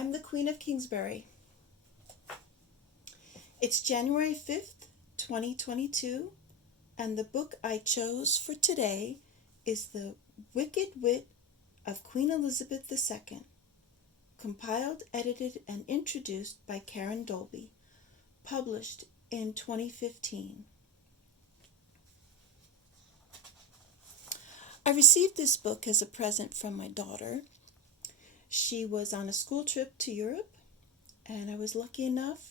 I'm the Queen of Kingsbury. It's January 5th, 2022, and the book I chose for today is The Wicked Wit of Queen Elizabeth II, compiled, edited, and introduced by Karen Dolby, published in 2015. I received this book as a present from my daughter. She was on a school trip to Europe, and I was lucky enough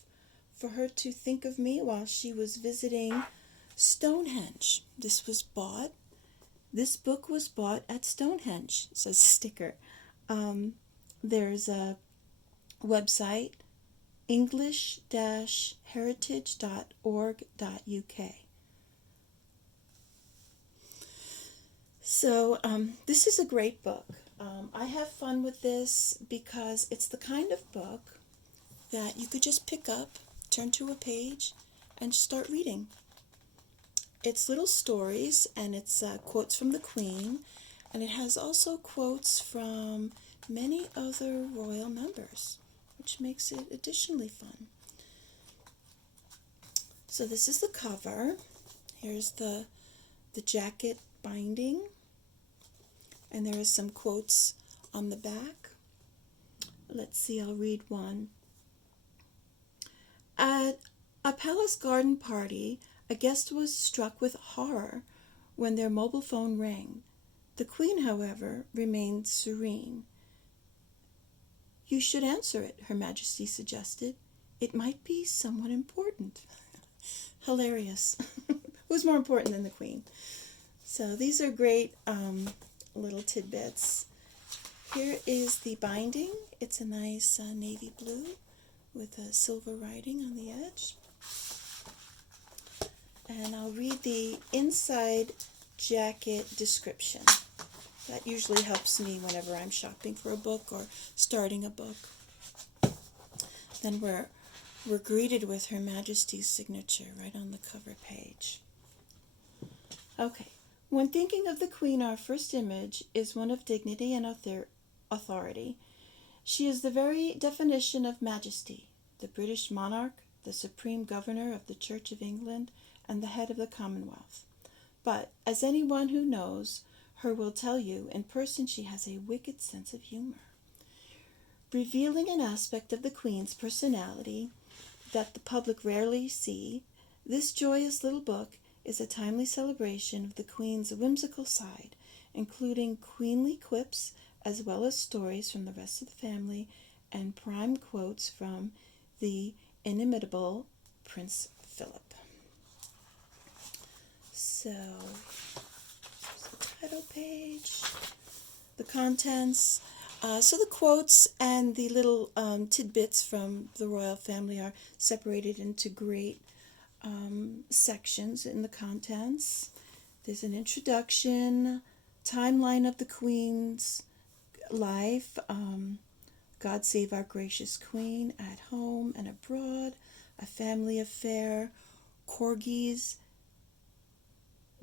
for her to think of me while she was visiting Stonehenge. This book was bought at Stonehenge, says a sticker. There's a website, english-heritage.org.uk. So this is a great book. I have fun with this because it's the kind of book that you could just pick up, turn to a page, and start reading. It's little stories, and it's quotes from the Queen, and it has also quotes from many other royal members, which makes it additionally fun. So this is the cover. Here's the jacket binding, and there are some quotes on the back. Let's see, I'll read one. At a palace garden party, a guest was struck with horror when their mobile phone rang. The Queen, however, remained serene. "You should answer it," Her Majesty suggested. "It might be someone important." Hilarious. Who's more important than the Queen? So these are great little tidbits. Here is the binding. It's a nice navy blue with a silver writing on the edge. And I'll read the inside jacket description. That usually helps me whenever I'm shopping for a book or starting a book. Then we're greeted with Her Majesty's signature right on the cover page. Okay. When thinking of the Queen, our first image is one of dignity and authority. She is the very definition of majesty, the British monarch, the supreme governor of the Church of England, and the head of the Commonwealth. But, as anyone who knows her will tell you, in person she has a wicked sense of humor. Revealing an aspect of the Queen's personality that the public rarely see, this joyous little book is a timely celebration of the Queen's whimsical side, including queenly quips as well as stories from the rest of the family and prime quotes from the inimitable Prince Philip. So, here's the title page, the contents. So the quotes and the little tidbits from the royal family are separated into great sections in the contents. There's an introduction, timeline of the Queen's life, God Save Our Gracious Queen, at home and abroad, a family affair, corgis,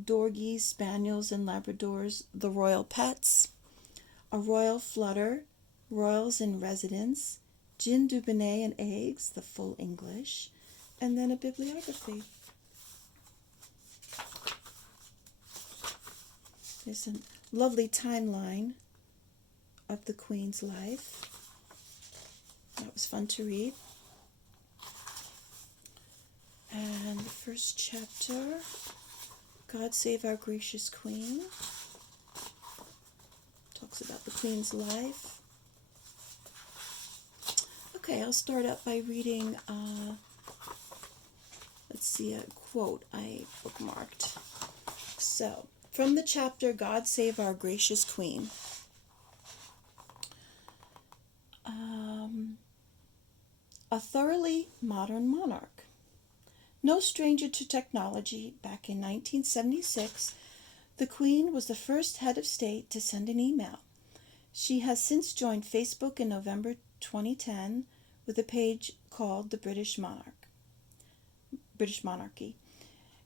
dorgies, spaniels, and labradors, the royal pets, a royal flutter, royals in residence, gin dubonnet and eggs, the full English, and then a bibliography. There's a lovely timeline of the Queen's life. That was fun to read. And the first chapter, God Save Our Gracious Queen, talks about the Queen's life. Okay, I'll start out by reading a quote I bookmarked. So, from the chapter, God Save Our Gracious Queen. A thoroughly modern monarch. No stranger to technology, back in 1976, the Queen was the first head of state to send an email. She has since joined Facebook in November 2010 with a page called The British Monarchy.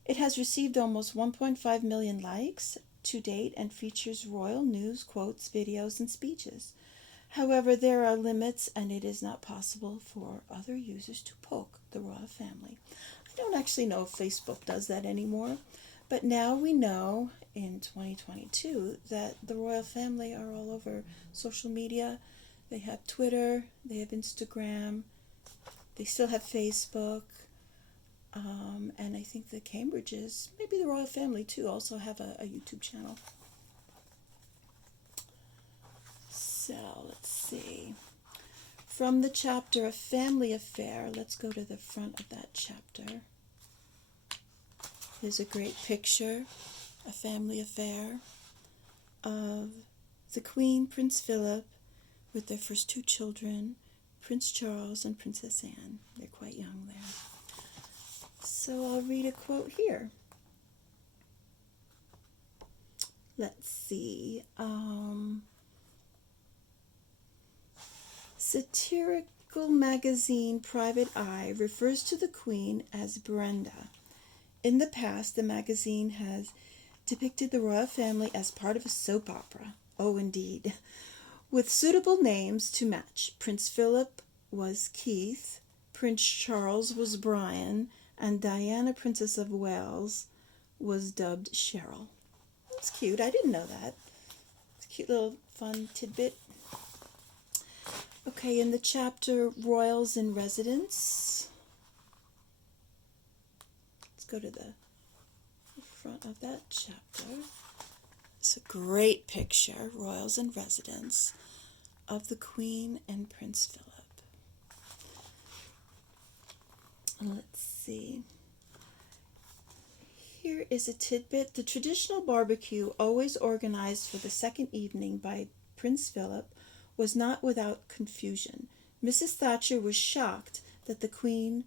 It has received almost 1.5 million likes to date and features royal news, quotes, videos, and speeches. However, there are limits, and it is not possible for other users to poke the royal family. I don't actually know if Facebook does that anymore, but now we know in 2022 that the royal family are all over social media. They have Twitter, they have Instagram, they still have Facebook, and I think the Cambridges, maybe the royal family too, also have a YouTube channel. So let's see. From the chapter A Family Affair, let's go to the front of that chapter. Here's a great picture, a family affair, of the Queen, Prince Philip, with their first two children, Prince Charles and Princess Anne. They're quite young there. So I'll read a quote here. Let's see. Satirical magazine Private Eye refers to the Queen as Brenda. In the past, the magazine has depicted the royal family as part of a soap opera. Oh, indeed. With suitable names to match. Prince Philip was Keith, Prince Charles was Brian, and Diana, Princess of Wales, was dubbed Cheryl. That's cute. I didn't know that. It's a cute little fun tidbit. Okay, in the chapter Royals in Residence, let's go to the front of that chapter. It's a great picture, Royals in Residence, of the Queen and Prince Philip. And let's see. Here is a tidbit. The traditional barbecue, always organized for the second evening by Prince Philip, was not without confusion. Mrs. Thatcher was shocked that the Queen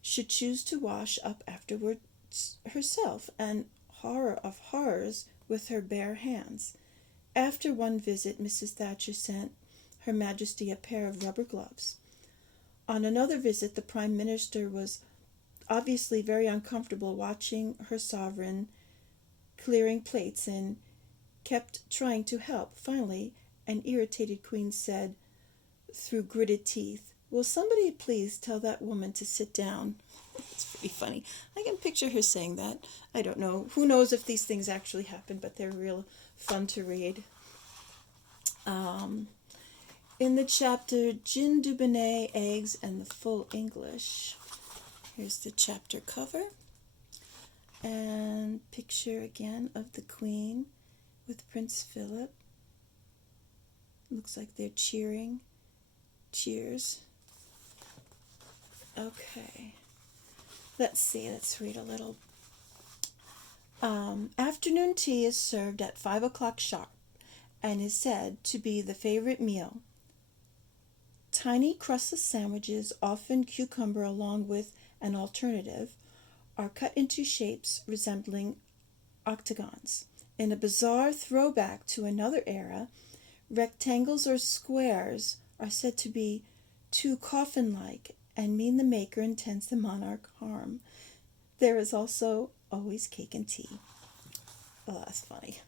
should choose to wash up afterwards herself, and horror of horrors, with her bare hands. After one visit, Mrs. Thatcher sent Her Majesty a pair of rubber gloves. On another visit, the Prime Minister was obviously very uncomfortable watching her sovereign clearing plates and kept trying to help. Finally, an irritated Queen said, through gritted teeth, "Will somebody please tell that woman to sit down?" It's pretty funny. I can picture her saying that. I don't know. Who knows if these things actually happen, but they're real fun to read. In the chapter Gin Dubonnet, Eggs, and the Full English, here's the chapter cover. And picture again of the Queen with Prince Philip. Looks like they're cheering. Cheers. Okay. Let's see. Let's read a little. Afternoon tea is served at 5 o'clock sharp and is said to be the favorite meal. Tiny crustless sandwiches, often cucumber along with an alternative, are cut into shapes resembling octagons. In a bizarre throwback to another era, rectangles or squares are said to be too coffin-like and mean the maker intends the monarch harm. There is also always cake and tea. Oh, that's funny.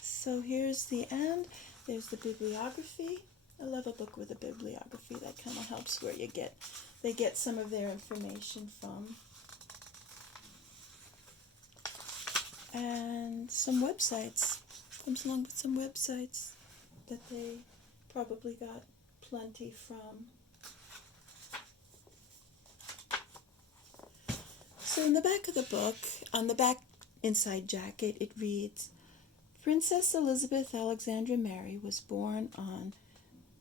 So here's the end. There's the bibliography. I love a book with a bibliography. That kind of helps where they get some of their information from. And some websites. Comes along with some websites that they probably got plenty from. So in the back of the book, on the back inside jacket, it reads, Princess Elizabeth Alexandra Mary was born on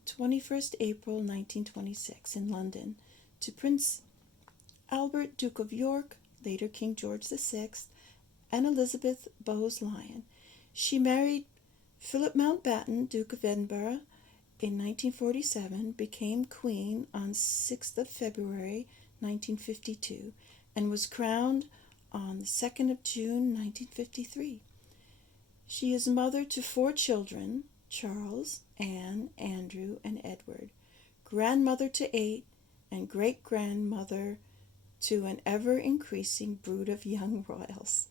21st April 1926 in London to Prince Albert, Duke of York, later King George VI, and Elizabeth Bowes-Lyon. She married Philip Mountbatten, Duke of Edinburgh, in 1947, became Queen on 6th of February 1952, and was crowned on the 2nd of June 1953. She is mother to 4 children, Charles, Anne, Andrew, and Edward, grandmother to 8, and great-grandmother to an ever-increasing brood of young royals.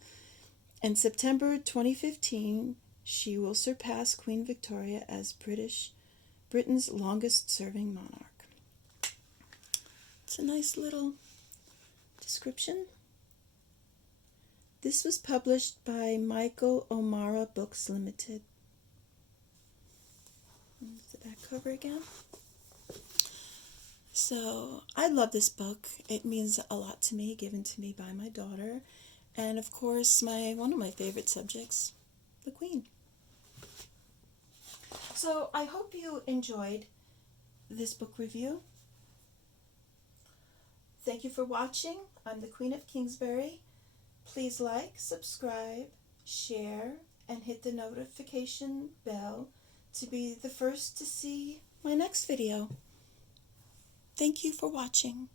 In September 2015, She will surpass Queen Victoria as Britain's longest-serving monarch. It's a nice little description. This was published by Michael O'Mara Books Limited. There's the back cover again. So, I love this book. It means a lot to me, given to me by my daughter. And of course, one of my favorite subjects, the Queen. So, I hope you enjoyed this book review. Thank you for watching. I'm the Queen of Kingsbury. Please like, subscribe, share, and hit the notification bell to be the first to see my next video. Thank you for watching.